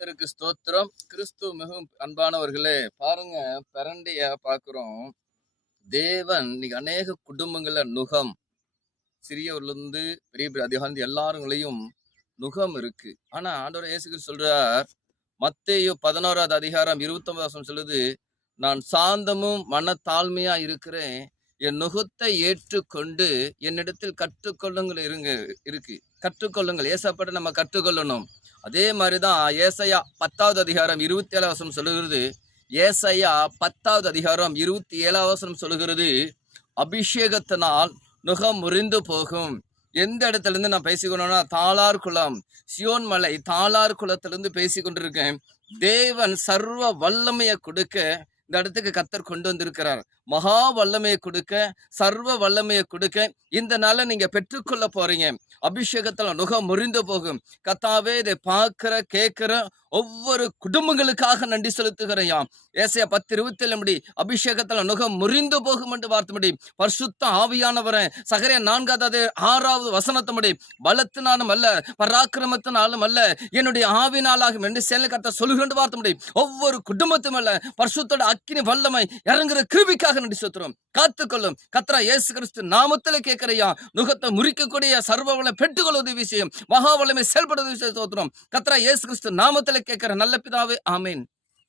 கர்த்தருக்கு ஸ்தோத்திரம். கிறிஸ்துவ மிகவும் அன்பானவர்களே, பாருங்க, பிரண்டைய பார்க்கிறோம். தேவன் இன்னைக்கு அநேக குடும்பங்கள்ல நுகம், சிறியவர்ல இருந்து பெரிய பெரிய அதிகாரம் எல்லாருங்களையும் நுகம் இருக்கு. ஆனா ஆண்டவர் இயேசு கிறிஸ்து சொல்றார், மத்தேயு 11வது அதிகாரம் 29 சொல்லுது, நான் சாந்தமும் மனத்தாழ்மையா இருக்கிறேன். என் நுகத்தை ஏற்றுக்கொண்டு என்னிடத்தில் கற்றுக்கொள்ளுங்கள் இருக்கு. கற்றுக்கொள்ளுங்கள். ஏசப்பட்ட நம்ம கற்றுக்கொள்ளணும். அதே மாதிரிதான் ஏசாயா 10வது அதிகாரம் 27 சொல்லுகிறது. ஏசாயா 10வது அதிகாரம் 27 சொல்லுகிறது, அபிஷேகத்தினால் நுகம் முறிந்து போகும். எந்த இடத்துல இருந்து நான் பேசிக்கணும்னா, தாளார் குளம், சியோன் மலை தாளார் குளத்திலிருந்து பேசி கொண்டிருக்கேன். தேவன் சர்வ வல்லமையை கொடுக்க இந்த இடத்துக்கு கர்த்தர் கொண்டு வந்திருக்கிறார். மகா வல்லமையை கொடுக்க, சர்வ வல்லமையை கொடுக்க இந்த நாளை நீங்க பெற்றுக்கொள்ள போறீங்க. அபிஷேகத்துல நுகம் முறிந்து போகும். கர்த்தாவே, இதை பார்க்கிற கேட்கிற ஒவ்வொரு குடும்பங்களுக்காக நன்றி செலுத்துகிறேன். ஏசாயா 10:27 அபிஷேகத்துல நுகம் முறிந்து போகும் என்று வார்த்தை பரிசுத்த ஆவியானவரை சகரியா 4:6 வசனத்தபடி பலத்தினாலும் அல்ல, பராக்கிரமத்தினாலும் அல்ல, என்னுடைய ஆவினாலாகும் என்று செயல் கர்த்தர் சொல்லுகின்ற வார்த்தை ஒவ்வொரு குடும்பத்தும் அல்ல, பரிசுத்தோட அக்கினி வல்லமை இறங்குற கிருபிக்காக நன்றி செலுத்துறோம். காத்துக்கொள்ளும் கர்த்தர் இயேசு கிறிஸ்து நாமத்திலே கேட்கிறையா, நுகத்தை முறிக்கக்கூடிய சர்வ வல்லமை பெற்றுக்கொள்வது விஷயம், மகா வல்லமை செயல்படுவது விஷயம். கர்த்தர் இயேசு கிறிஸ்து நாமத்திலே கேட்கிற நல்ல பிதாவே, ஆமென்.